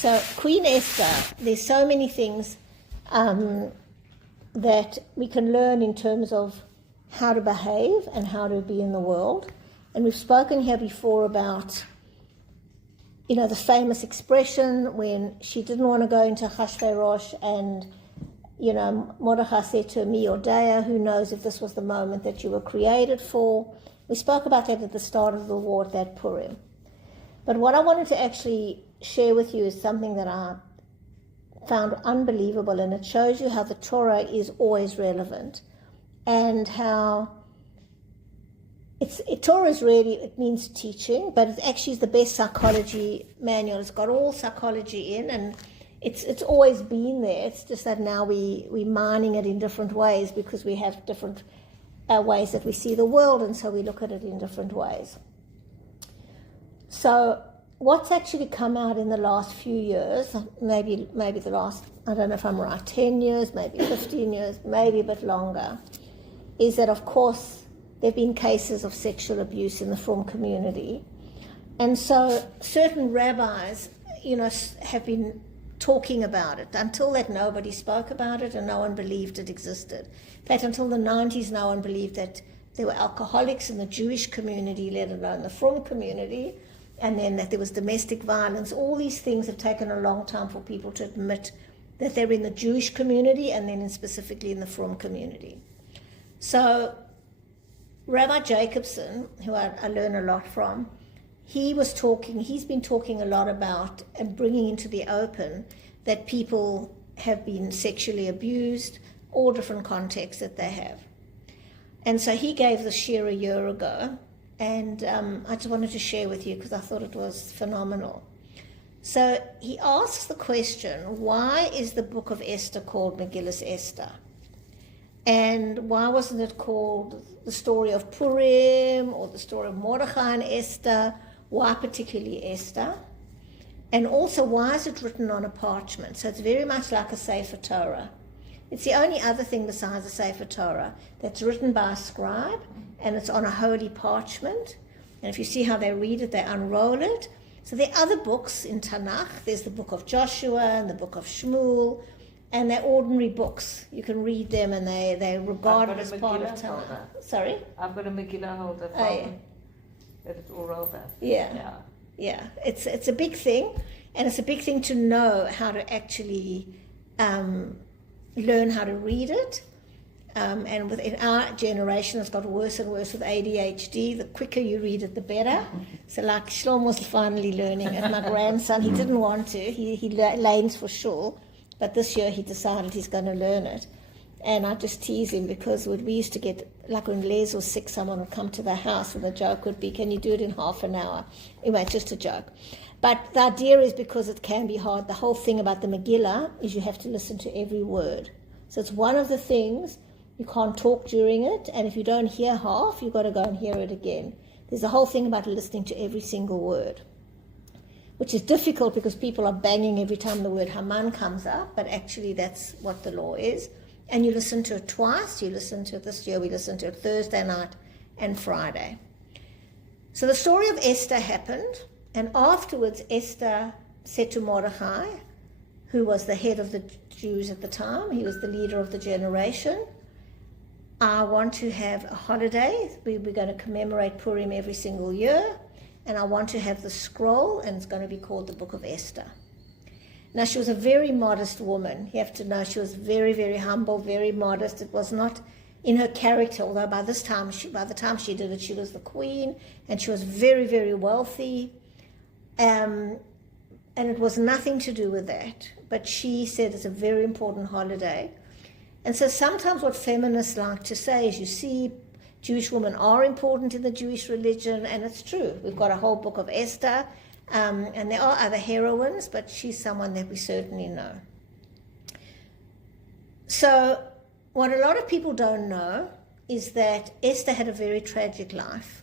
So Queen Esther, there's so many things that we can learn in terms of how to behave and how to be in the world. And we've spoken here before about, the famous expression when she didn't want to go into Achashverosh and, Mordechai said to her, "Mi Yodea, who knows if this was the moment that you were created for." We spoke about that at the start of the war at that Purim. But what I wanted to actually share with you is something that I found unbelievable, and it shows you how the Torah is always relevant and how Torah is really, it means teaching, but it actually is the best psychology manual. It's got all psychology in, and it's always been there. It's just that now we're mining it in different ways because we have different ways that we see the world, and so we look at it in different ways. So what's actually come out in the last few years, maybe the last, I don't know if I'm right, 10 years, maybe 15 years, maybe a bit longer, is that, of course, there have been cases of sexual abuse in the Frum community. And so certain rabbis, have been talking about it. Until that, nobody spoke about it and no one believed it existed. In fact, until the 90s, no one believed that there were alcoholics in the Jewish community, let alone the Frum community, and then that there was domestic violence. All these things have taken a long time for people to admit that they're in the Jewish community and then specifically in the Frum community. So Rabbi Jacobson, who I learn a lot from, he's been talking a lot about and bringing into the open that people have been sexually abused, all different contexts that they have. And so he gave the shir a year ago, and I just wanted to share with you because I thought it was phenomenal. So he asks the question, why is the book of Esther called Megillas Esther? And why wasn't it called the story of Purim or the story of Mordechai and Esther? Why particularly Esther? And also, why is it written on a parchment? So it's very much like a Sefer Torah. It's the only other thing besides a Sefer Torah that's written by a scribe, and it's on a holy parchment. And if you see how they read it, they unroll it. So there are other books in Tanakh. There's the book of Joshua and the book of Shmuel, and they're ordinary books. You can read them, and they're regarded as part of Tanakh. Sorry? I've got a Megillah holder from that it's all rolled up. Yeah. It's a big thing, and it's a big thing to know how to actually learn how to read it. And within our generation, it's got worse and worse with ADHD. The quicker you read it, the better. So like Shlomo's finally learning it. My grandson, he didn't want to. He lanes for sure. But this year he decided he's going to learn it. And I just tease him because we used to get, like when Les was sick, someone would come to the house and the joke would be, can you do it in half an hour? Anyway, it's just a joke. But the idea is because it can be hard, the whole thing about the Megillah is you have to listen to every word. So it's one of the things, you can't talk during it, and if you don't hear half, you've got to go and hear it again. There's a whole thing about listening to every single word, which is difficult because people are banging every time the word Haman comes up, but actually that's what the law is. And you listen to it twice. You listen to it this year, we listened to it Thursday night and Friday. So the story of Esther happened, and afterwards Esther said to Mordechai, who was the head of the Jews at the time, he was the leader of the generation, I want to have a holiday. We're going to commemorate Purim every single year, and I want to have the scroll, and it's going to be called the Book of Esther. Now, she was a very modest woman. You have to know she was very, very humble, very modest. It was not in her character, although by the time she did it, she was the queen, and she was very, very wealthy. And it was nothing to do with that. But she said it's a very important holiday. And so sometimes what feminists like to say is, you see, Jewish women are important in the Jewish religion, and it's true. We've got a whole book of Esther, and there are other heroines, but she's someone that we certainly know. So what a lot of people don't know is that Esther had a very tragic life.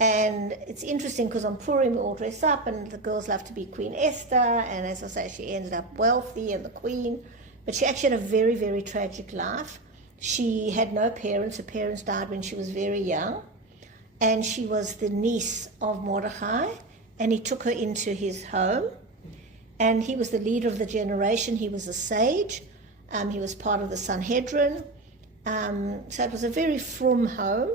And it's interesting because on Purim we all dress up, and the girls love to be Queen Esther, and as I say, she ended up wealthy and the queen, but she actually had a very, very tragic life. She had no parents. Her parents died when she was very young, and she was the niece of Mordechai, and he took her into his home, And he was the leader of the generation. He was a sage. He was part of the Sanhedrin. So it was a very frum home.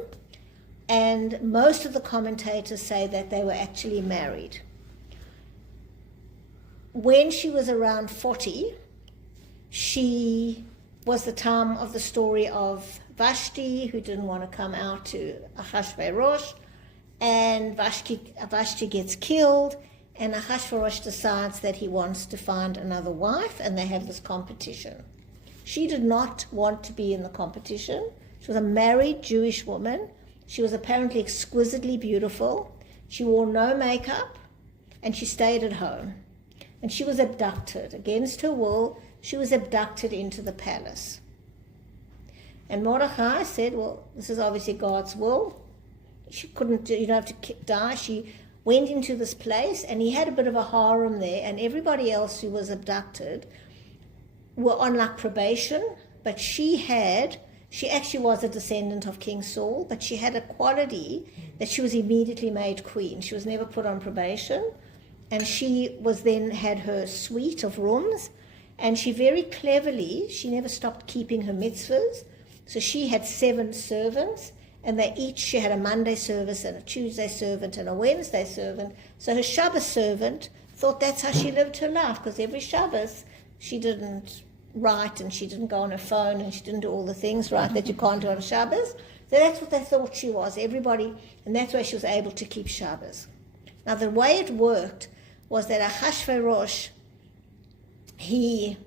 And most of the commentators say that they were actually married. When she was around 40, she was the time of the story of Vashti, who didn't want to come out to Ahasuerus, and Vashti gets killed, and Ahasuerus decides that he wants to find another wife, and they have this competition. She did not want to be in the competition. She was a married Jewish woman. She was apparently exquisitely beautiful. She wore no makeup, and she stayed at home. And she was abducted. Against her will, she was abducted into the palace. And Mordechai said, well, this is obviously God's will. She couldn't, you don't have to die. She went into this place, and he had a bit of a harem there, and everybody else who was abducted were on like probation, but she actually was a descendant of King Saul, but she had a quality that she was immediately made queen. She was never put on probation. And she was then had her suite of rooms, and she very cleverly, she never stopped keeping her mitzvahs. So she had 7 servants, and she had a Monday service and a Tuesday servant and a Wednesday servant. So her Shabbos servant thought that's how she lived her life, because every Shabbos she didn't write and she didn't go on her phone and she didn't do all the things right that you can't do on Shabbos. So that's what they thought she was, everybody, and that's why she was able to keep Shabbos. Now the way it worked was that Ahasuerus, he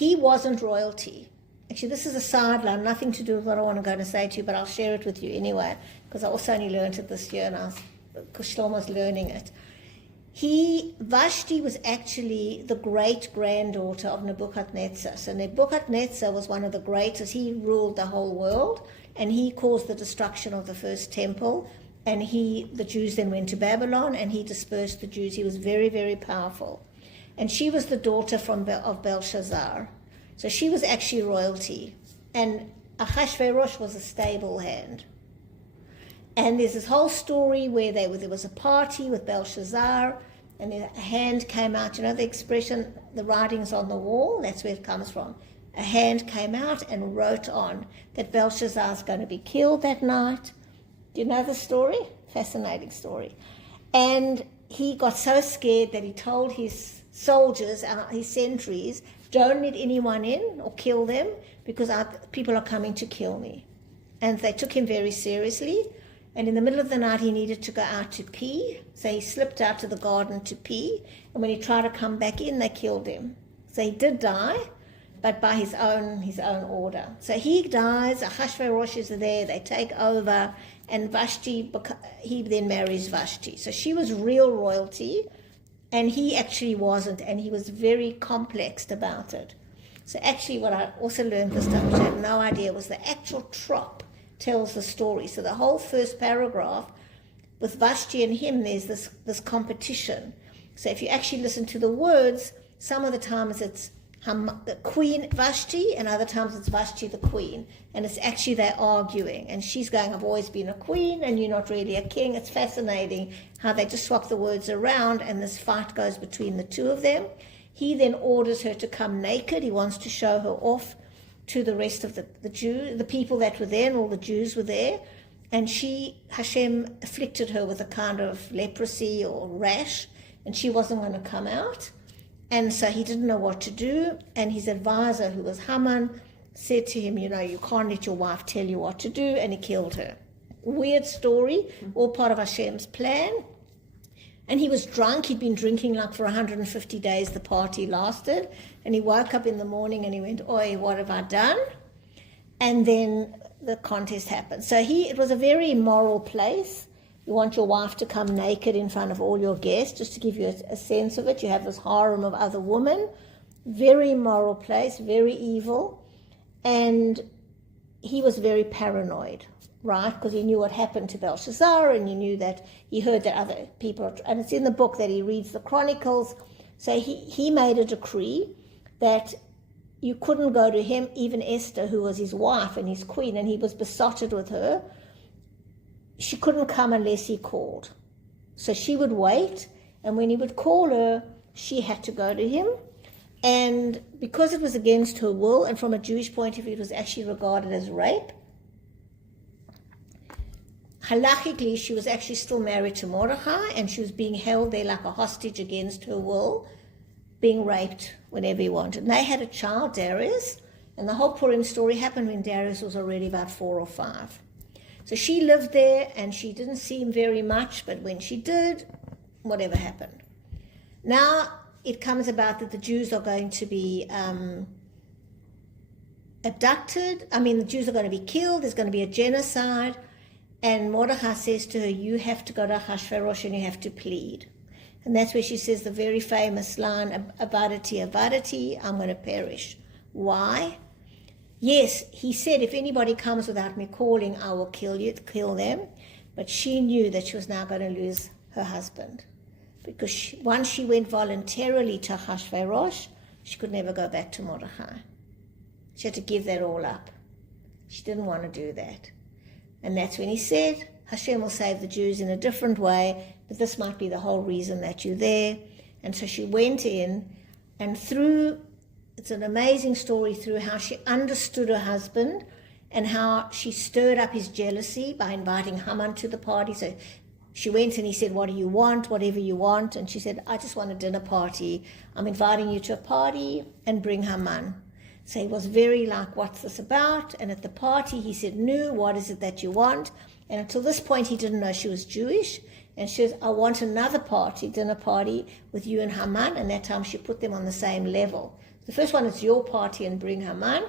wasn't royalty. Actually, this is a sideline, nothing to do with what I want to go to say to you, but I'll share it with you anyway, because I also only learned it this year, and because Shlomo's learning it. Vashti was actually the great-granddaughter of Nebuchadnezzar. So Nebuchadnezzar was one of the greatest. He ruled the whole world, and he caused the destruction of the first temple. And the Jews then went to Babylon, and he dispersed the Jews. He was very, very powerful. And she was the daughter of Belshazzar. So she was actually royalty. And Ahasuerus was a stable hand. And there's this whole story where there was a party with Belshazzar, and a hand came out. You know the expression, the writing's on the wall? That's where it comes from. A hand came out and wrote on that Belshazzar's going to be killed that night. Do you know the story? Fascinating story. And he got so scared that he told his soldiers, his sentries, don't let anyone in or kill them, because people are coming to kill me. And they took him very seriously. And in the middle of the night, he needed to go out to pee. So he slipped out to the garden to pee. And when he tried to come back in, they killed him. So he did die, but by his own order. So he dies, Ahasuerus is there, they take over, and Vashti, he then marries Vashti. So she was real royalty, and he actually wasn't, and he was very complexed about it. So actually what I also learned this time, which I had no idea, was the actual trop tells the story. So the whole first paragraph, with Vashti and him, there's this competition. So if you actually listen to the words, some of the times it's the Queen Vashti, and other times it's Vashti the Queen. And it's actually they're arguing. And she's going, I've always been a queen, and you're not really a king. It's fascinating how they just swap the words around, and this fight goes between the two of them. He then orders her to come naked. He wants to show her off to the rest of the Jews, the people that were there, and all the Jews were there. And Hashem afflicted her with a kind of leprosy or rash, and she wasn't going to come out. And so he didn't know what to do. And his advisor, who was Haman, said to him, you can't let your wife tell you what to do. And he killed her. Weird story, all part of Hashem's plan. And he was drunk. He'd been drinking like for 150 days the party lasted. And he woke up in the morning and he went, oi, what have I done? And then the contest happened. So it was a very immoral place. You want your wife to come naked in front of all your guests, just to give you a sense of it. You have this harem of other women. Very immoral place, very evil. And he was very paranoid, right? Because he knew what happened to Belshazzar, and he heard that other people, and it's in the book that he reads the Chronicles. So he made a decree that you couldn't go to him, even Esther, who was his wife and his queen, and he was besotted with her. She couldn't come unless he called. So she would wait, And when he would call her, she had to go to him. And because it was against her will, and from a Jewish point of view, it was actually regarded as rape, halachically, she was actually still married to Mordechai, and she was being held there like a hostage against her will, being raped whenever he wanted. And they had a child, Darius, and the whole Purim story happened when Darius was already about 4 or 5. So she lived there, and she didn't see him very much, but when she did, whatever happened. Now it comes about that the Jews are going to be abducted. The Jews are going to be killed. There's going to be a genocide. And Mordechai says to her, you have to go to Ahasuerus and you have to plead. And that's where she says the very famous line, Abadati, Abadati, I'm going to perish. Why? Yes, he said, if anybody comes without me calling, I will kill them. But she knew that she was now going to lose her husband. Because once she went voluntarily to Ahasuerus, she could never go back to Mordechai. She had to give that all up. She didn't want to do that. And that's when he said, Hashem will save the Jews in a different way, but this might be the whole reason that you're there. And so she went in, and it's an amazing story through how she understood her husband and how she stirred up his jealousy by inviting Haman to the party. So she went and he said, what do you want? Whatever you want. And she said, I just want a dinner party. I'm inviting you to a party, and bring Haman. So he was very like, what's this about? And at the party he said, no, what is it that you want? And until this point he didn't know she was Jewish. And she says, I want another party, dinner party with you and Haman. And that time she put them on the same level. The first one is your party and bring Haman.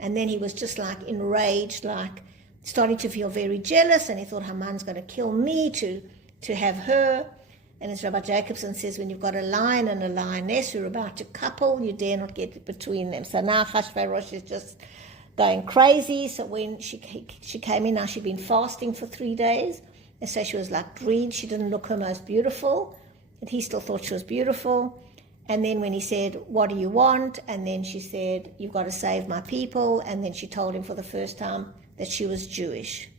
And then he was just like enraged, like starting to feel very jealous. And he thought Haman's going to kill me to have her. And as Rabbi Jacobson says, when you've got a lion and a lioness who are about to couple, you dare not get between them. So now Ahasuerus is just going crazy. So when she came in, now she'd been fasting for 3 days. And so she was like green. She didn't look her most beautiful. And he still thought she was beautiful. And then when he said, what do you want? And then she said, you've got to save my people. And then she told him for the first time that she was Jewish.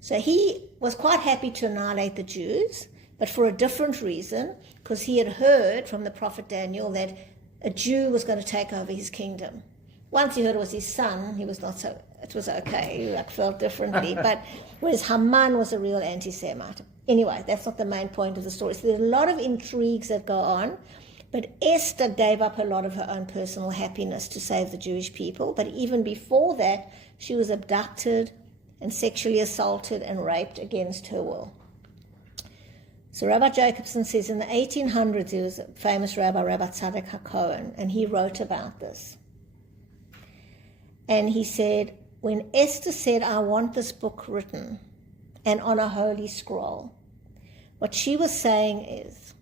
So he was quite happy to annihilate the Jews, but for a different reason, because he had heard from the prophet Daniel that a Jew was going to take over his kingdom. Once he heard it was his son, he was not so, it was okay, he felt differently, but whereas Haman was a real anti-Semite. Anyway, that's not the main point of the story. So there's a lot of intrigues that go on, but Esther gave up a lot of her own personal happiness to save the Jewish people, but even before that, she was abducted and sexually assaulted and raped against her will. So Rabbi Jacobson says in the 1800s, there was a famous rabbi, Rabbi Tzadok HaKohen, and he wrote about this. And he said, when Esther said, I want this book written and on a holy scroll, what she was saying is,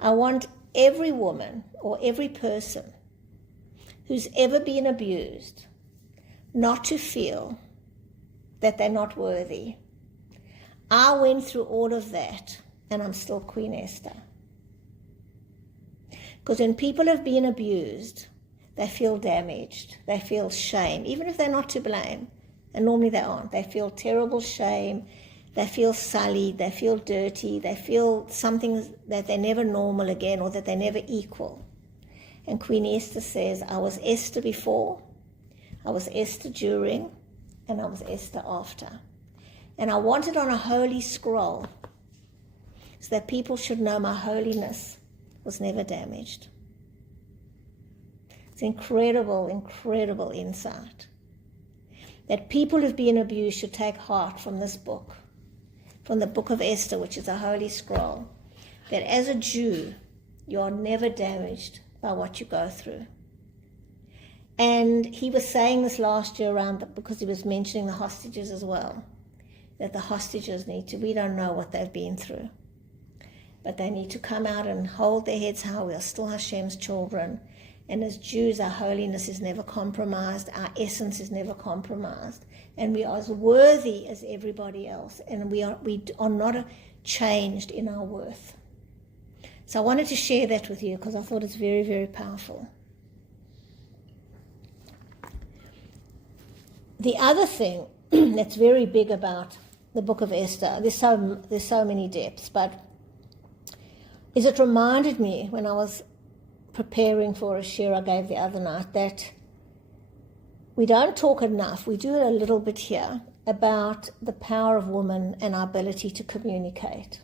I want every woman or every person who's ever been abused not to feel that they're not worthy. I went through all of that, and I'm still Queen Esther. Because when people have been abused, they feel damaged, they feel shame, even if they're not to blame, and normally they aren't. They feel terrible shame, they feel sullied, they feel dirty, they feel something that they're never normal again or that they're never equal. And Queen Esther says, I was Esther before, I was Esther during, and I was Esther after. And I want it on a holy scroll so that people should know my holiness was never damaged. It's incredible, incredible insight. That people who've been abused should take heart from this book, from the book of Esther, which is a holy scroll, that as a Jew, you are never damaged by what you go through. And he was saying this last year because he was mentioning the hostages as well. That the hostages we don't know what they've been through. But they need to come out and hold their heads high. We are still Hashem's children. And as Jews, our holiness is never compromised. Our essence is never compromised. And we are as worthy as everybody else. And we are not changed in our worth. So I wanted to share that with you because I thought it's very, very powerful. The other thing that's very big about the book of Esther, there's so many depths, but is it reminded me when I was preparing for a share I gave the other night that we don't talk enough, we do it a little bit here, about the power of women and our ability to communicate.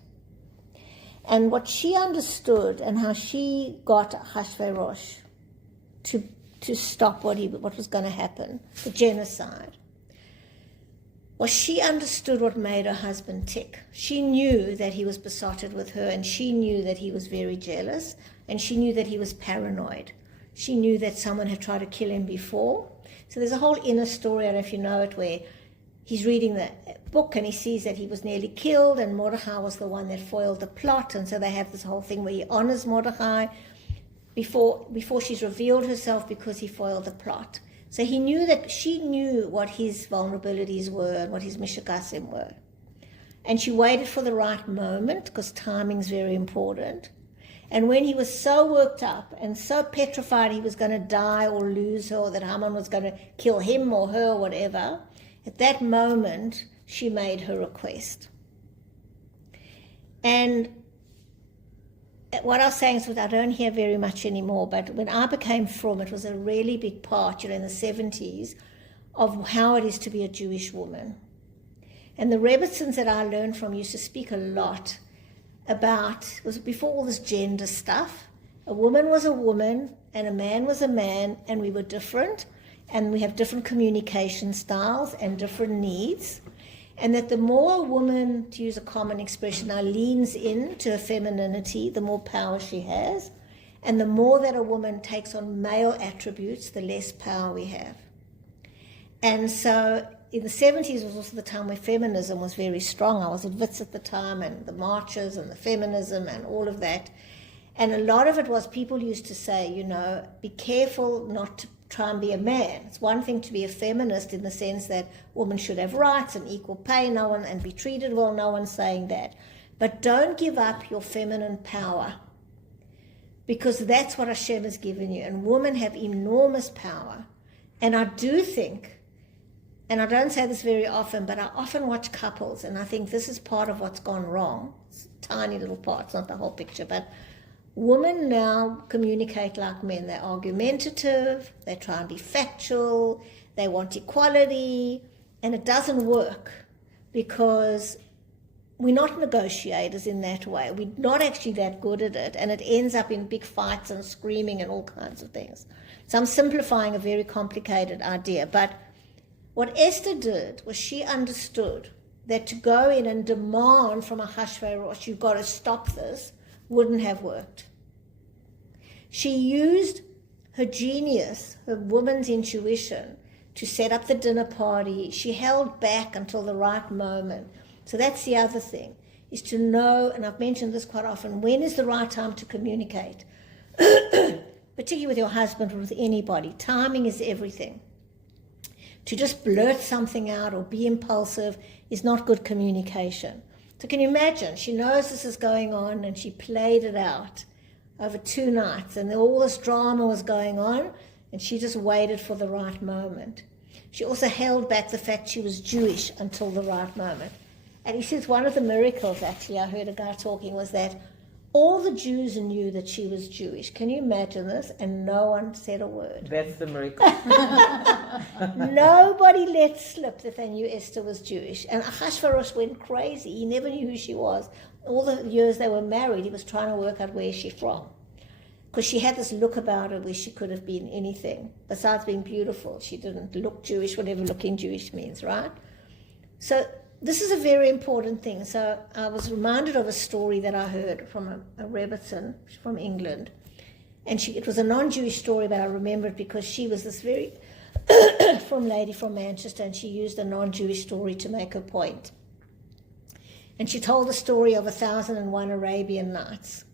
And what she understood and how she got Ahasuerus to stop what was going to happen, the genocide, was she understood what made her husband tick. She knew that he was besotted with her, and she knew that he was very jealous, and she knew that he was paranoid. She knew that someone had tried to kill him before. So there's a whole inner story, I don't know if you know it, where he's reading the book and he sees that he was nearly killed, and Mordecai was the one that foiled the plot, and so they have this whole thing where he honors Mordecai before she's revealed herself because he foiled the plot. So he knew that she knew what his vulnerabilities were and what his mishagasim were. And she waited for the right moment, because timing's very important. And when he was so worked up and so petrified he was going to die or lose her, or that Haman was going to kill him or her or whatever, at that moment she made her request. And what I was saying is what I don't hear very much anymore, but when I became frum, it was a really big part, in the 70s, of how it is to be a Jewish woman. And the Rebbitzins that I learned from used to speak a lot about, it was before all this gender stuff, a woman was a woman and a man was a man, and we were different, and we have different communication styles and different needs. And that the more a woman, to use a common expression now, leans into her femininity, the more power she has. And the more that a woman takes on male attributes, the less power we have. And so in the 70s was also the time where feminism was very strong. I was at Wits at the time, and the marches and the feminism and all of that. And a lot of it was people used to say, be careful not to try and be a man. It's one thing to be a feminist in the sense that women should have rights and equal pay, and be treated well, no one's saying that. But don't give up your feminine power, because that's what Hashem has given you. And women have enormous power. And I do think, and I don't say this very often, but I often watch couples, and I think this is part of what's gone wrong. It's a tiny little part, it's not the whole picture, but women now communicate like men. They're argumentative, they try and be factual, they want equality, and it doesn't work because we're not negotiators in that way. We're not actually that good at it, and it ends up in big fights and screaming and all kinds of things. So I'm simplifying a very complicated idea, but what Esther did was she understood that to go in and demand from Ahasuerus, you've got to stop this, wouldn't have worked. She used her genius, her woman's intuition, to set up the dinner party. She held back until the right moment. So that's the other thing, is to know, and I've mentioned this quite often, when is the right time to communicate? Particularly with your husband or with anybody. Timing is everything. To just blurt something out or be impulsive is not good communication. So can you imagine, she knows this is going on and she played it out over 2 nights, and all this drama was going on, and she just waited for the right moment. She also held back the fact she was Jewish until the right moment. And he says one of the miracles, actually, I heard a guy talking, was that all the Jews knew that she was Jewish. Can you imagine this? And no one said a word. That's the miracle. Nobody let slip that they knew Esther was Jewish. And Ahasuerus went crazy. He never knew who she was. All the years they were married, he was trying to work out where she's from. Because she had this look about her where she could have been anything. Besides being beautiful, she didn't look Jewish, whatever looking Jewish means, right? So this is a very important thing. So I was reminded of a story that I heard from a Rebbitzin from England. And it was a non-Jewish story, but I remember it because she was this very from lady from Manchester, and she used a non-Jewish story to make her point. And she told the story of 1,001 Arabian Nights.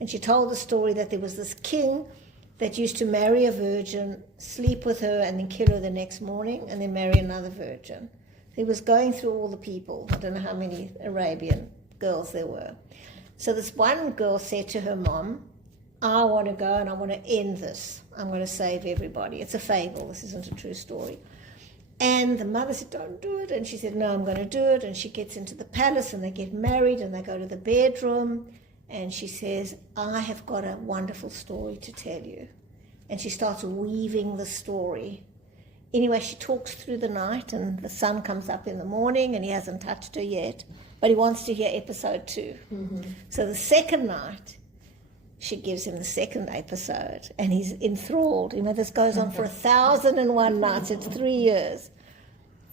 And she told the story that there was this king that used to marry a virgin, sleep with her, and then kill her the next morning, and then marry another virgin. He was going through all the people. I don't know how many Arabian girls there were. So this one girl said to her mom, I want to go and I want to end this. I'm going to save everybody. It's a fable. This isn't a true story. And the mother said, don't do it. And she said, no, I'm going to do it. And she gets into the palace and they get married and they go to the bedroom. and she says, I have got a wonderful story to tell you. And she starts weaving the story. Anyway, she talks through the night, and the sun comes up in the morning, and he hasn't touched her yet, but he wants to hear episode 2. So the second night, she gives him the second episode, and he's enthralled. This goes on for 1,001 nights. It's 3 years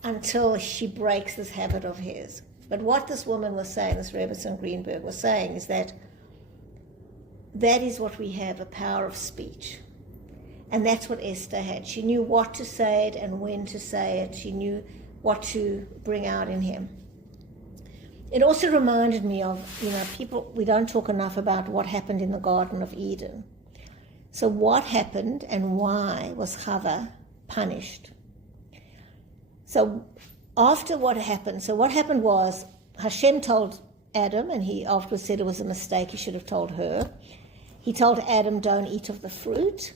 until she breaks this habit of his. But what this woman was saying, this Rebbetzin Greenberg was saying, is that is what we have, a power of speech. And that's what Esther had. She knew what to say it and when to say it. She knew what to bring out in him. It also reminded me of, people, we don't talk enough about what happened in the Garden of Eden. So what happened and why was Chava punished? So after what happened, what happened was Hashem told Adam, and he afterwards said it was a mistake, he should have told her. He told Adam, don't eat of the fruit.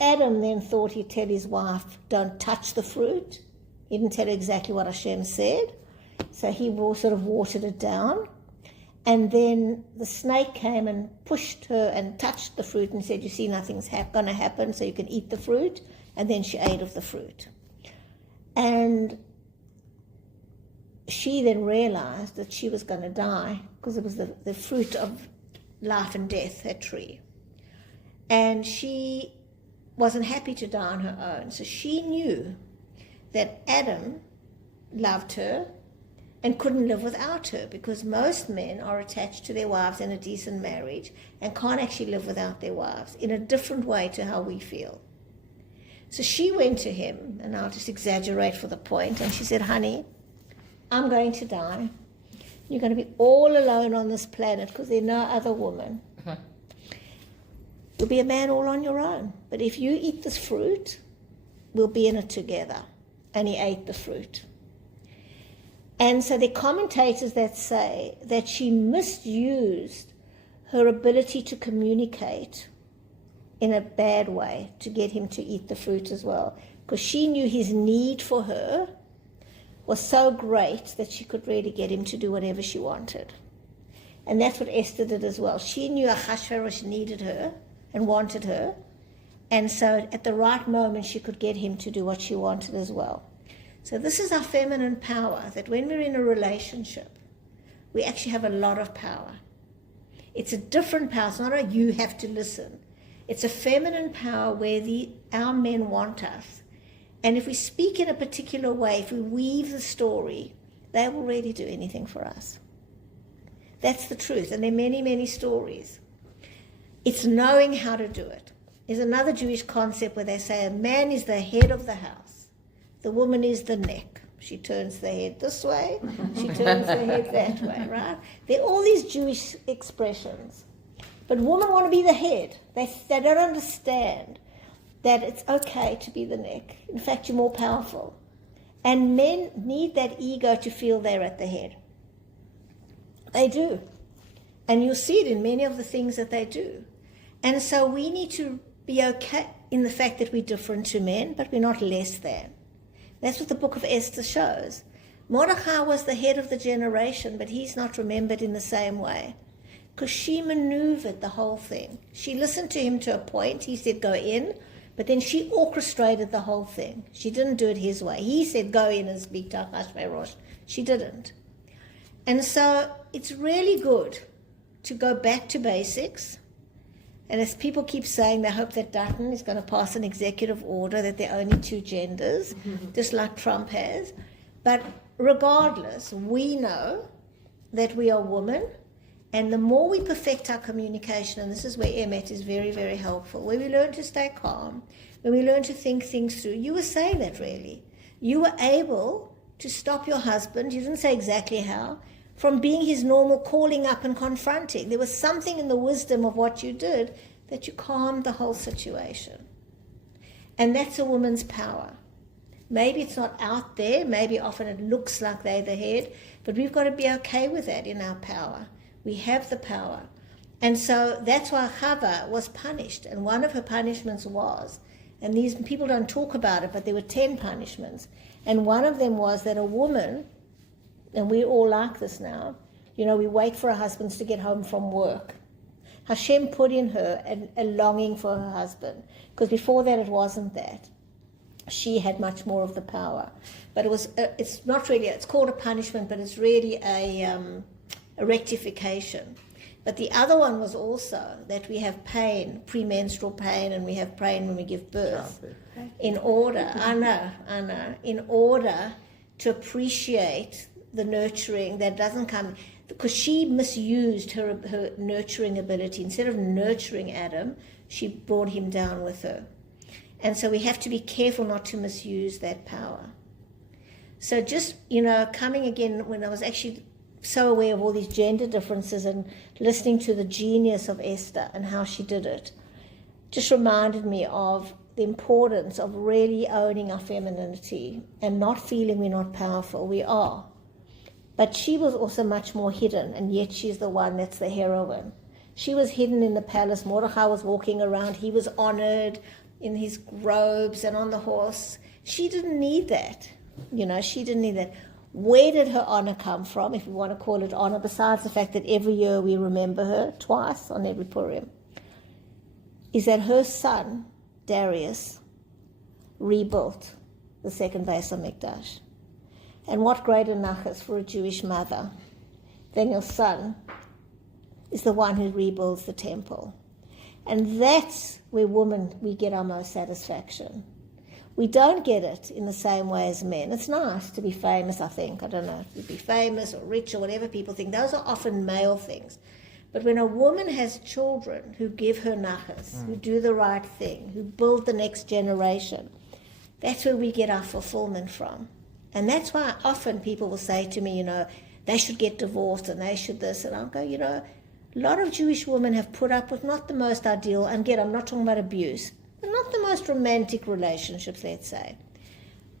Adam then thought he'd tell his wife, don't touch the fruit. He didn't tell her exactly what Hashem said. So he sort of watered it down. And then the snake came and pushed her and touched the fruit and said, you see, nothing's going to happen, so you can eat the fruit. And then she ate of the fruit. And she then realized that she was going to die because it was the fruit of life and death, that tree. And she wasn't happy to die on her own. So she knew that Adam loved her and couldn't live without her, because most men are attached to their wives in a decent marriage and can't actually live without their wives in a different way to how we feel. So she went to him, and I'll just exaggerate for the point, and she said, honey, I'm going to die. You're going to be all alone on this planet because there's no other woman. You'll be a man all on your own. But if you eat this fruit, we'll be in it together. And he ate the fruit. And so there are commentators that say that she misused her ability to communicate in a bad way to get him to eat the fruit as well. Because she knew his need for her was so great that she could really get him to do whatever she wanted. And that's what Esther did as well. She knew Ahasuerus needed her and wanted her. And so at the right moment, she could get him to do what she wanted as well. So this is our feminine power, that when we're in a relationship, we actually have a lot of power. It's a different power. It's not a you have to listen. It's a feminine power where our men want us. And if we speak in a particular way, if we weave the story, they will really do anything for us. That's the truth. And there are many, many stories. It's knowing how to do it. There's another Jewish concept where they say a man is the head of the house. The woman is the neck. She turns the head this way, she turns the head that way, right? There are all these Jewish expressions. But women want to be the head. They don't understand that it's okay to be the neck. In fact, you're more powerful. And men need that ego to feel they're at the head. They do. And you'll see it in many of the things that they do. And so we need to be okay in the fact that we're different to men, but we're not less than. That's what the book of Esther shows. Mordechai was the head of the generation, but he's not remembered in the same way. Because she maneuvered the whole thing. She listened to him to a point. He said, go in. But then she orchestrated the whole thing. She didn't do it his way. He said, go in and speak to Ahasuerus. She didn't. And so it's really good to go back to basics. And as people keep saying, they hope that Dutton is going to pass an executive order that there are only two genders, just like Trump has. But regardless, we know that we are women. And the more we perfect our communication, and this is where Emet is very, very helpful, where we learn to stay calm, when we learn to think things through. You were saying that really. You were able to stop your husband, you didn't say exactly how, from being his normal calling up and confronting. There was something in the wisdom of what you did that you calmed the whole situation. And that's a woman's power. Maybe it's not out there, maybe often it looks like they're the head, but we've got to be okay with that in our power. We have the power. And so that's why Chava was punished. And one of her punishments was, and these people don't talk about it, but there were 10 punishments. And one of them was that a woman, and we're all like this now, we wait for our husbands to get home from work. Hashem put in her a longing for her husband, because before that it wasn't that. She had much more of the power. But it's not really, it's called a punishment, but it's really a rectification. But the other one was also that we have pain, premenstrual pain, and we have pain when we give birth. In order, I know, in order to appreciate the nurturing that doesn't come, because she misused her nurturing ability. Instead of nurturing Adam, she brought him down with her. And so we have to be careful not to misuse that power. So just, coming again, when I was actually so aware of all these gender differences and listening to the genius of Esther and how she did it, just reminded me of the importance of really owning our femininity and not feeling we're not powerful. We are. But she was also much more hidden, and yet she's the one that's the heroine. She was hidden in the palace. Mordechai was walking around. He was honored in his robes and on the horse. She didn't need that. She didn't need that. Where did her honor come from, if we want to call it honor, besides the fact that every year we remember her twice on every Purim? Is that her son, Darius, rebuilt the second Beis HaMikdash. And what greater nachas for a Jewish mother than your son is the one who rebuilds the temple. And that's where women, we get our most satisfaction. We don't get it in the same way as men. It's nice to be famous, I think. I don't know, to be famous or rich or whatever people think. Those are often male things. But when a woman has children who give her nachas, who do the right thing, who build the next generation, that's where we get our fulfillment from. And that's why often people will say to me, they should get divorced and they should this. And I'll go, a lot of Jewish women have put up with not the most ideal, and again, I'm not talking about abuse, but not the most romantic relationships, let's say.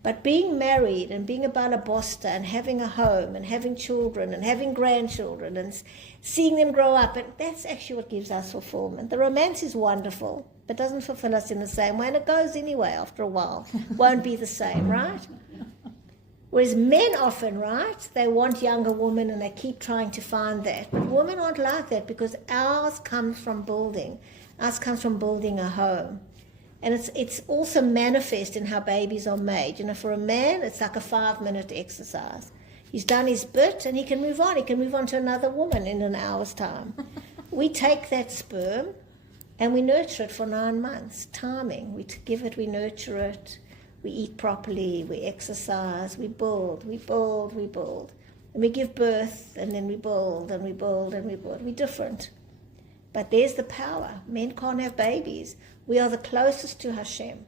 But being married and being a balabosta and having a home and having children and having grandchildren and seeing them grow up, and that's actually what gives us fulfillment. The romance is wonderful, but doesn't fulfill us in the same way, and it goes anyway after a while. Won't be the same, right? Whereas men often, right, they want younger women and they keep trying to find that. But women aren't like that, because ours comes from building. Ours comes from building a home. And it's also manifest in how babies are made. For a man, it's like a 5-minute exercise. He's done his bit and he can move on. He can move on to another woman in an hour's time. We take that sperm and we nurture it for 9 months. Timing. We give it, we nurture it. We eat properly, we exercise, we build. And we give birth, and then we build, and we build, and we build. We're different. But there's the power. Men can't have babies. We are the closest to Hashem.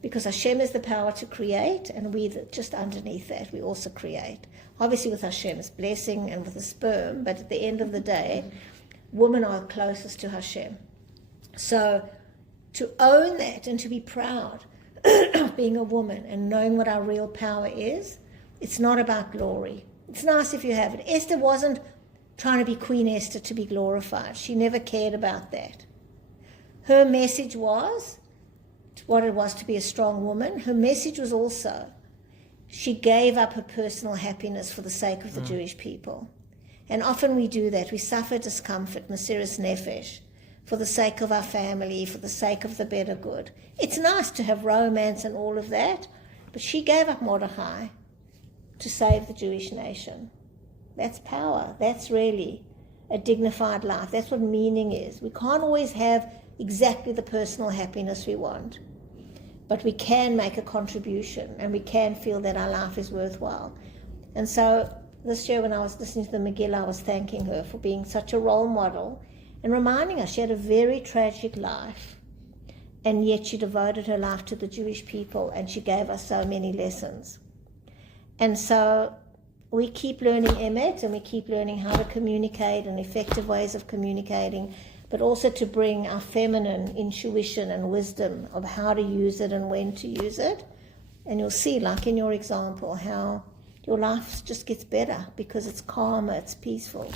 Because Hashem is the power to create, and we just underneath that, we also create. Obviously with Hashem's blessing and with the sperm, but at the end of the day, women are closest to Hashem. So to own that and to be proud of being a woman and knowing what our real power is, it's not about glory. It's nice if you have it. Esther wasn't trying to be Queen Esther to be glorified. She never cared about that. Her message was what it was to be a strong woman. Her message was also she gave up her personal happiness for the sake of the Jewish people. And often we do that. We suffer discomfort, Mesiras Nefesh, for the sake of our family, for the sake of the better good. It's nice to have romance and all of that, but she gave up Mordechai to save the Jewish nation. That's power. That's really a dignified life. That's what meaning is. We can't always have exactly the personal happiness we want, but we can make a contribution and we can feel that our life is worthwhile. And so this year when I was listening to the Megillah, I was thanking her for being such a role model and reminding us she had a very tragic life, and yet she devoted her life to the Jewish people and she gave us so many lessons. And so we keep learning emet, and we keep learning how to communicate and effective ways of communicating, but also to bring our feminine intuition and wisdom of how to use it and when to use it. And you'll see, like in your example, how your life just gets better because it's calmer, it's peaceful.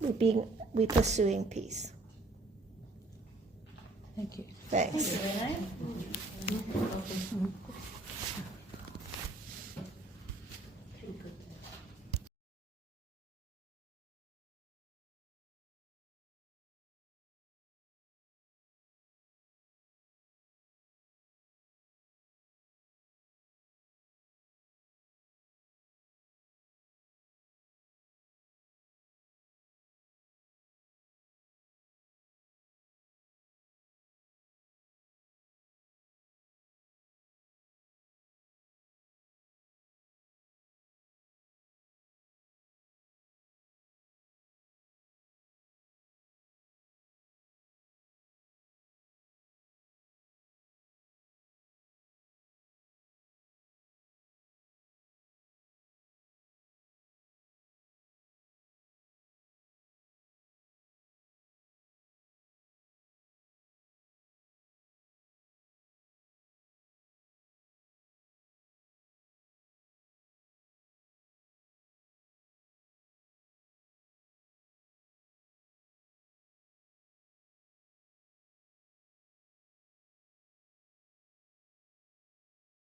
We're pursuing peace. Thank you. Thanks. Thank you, Renee.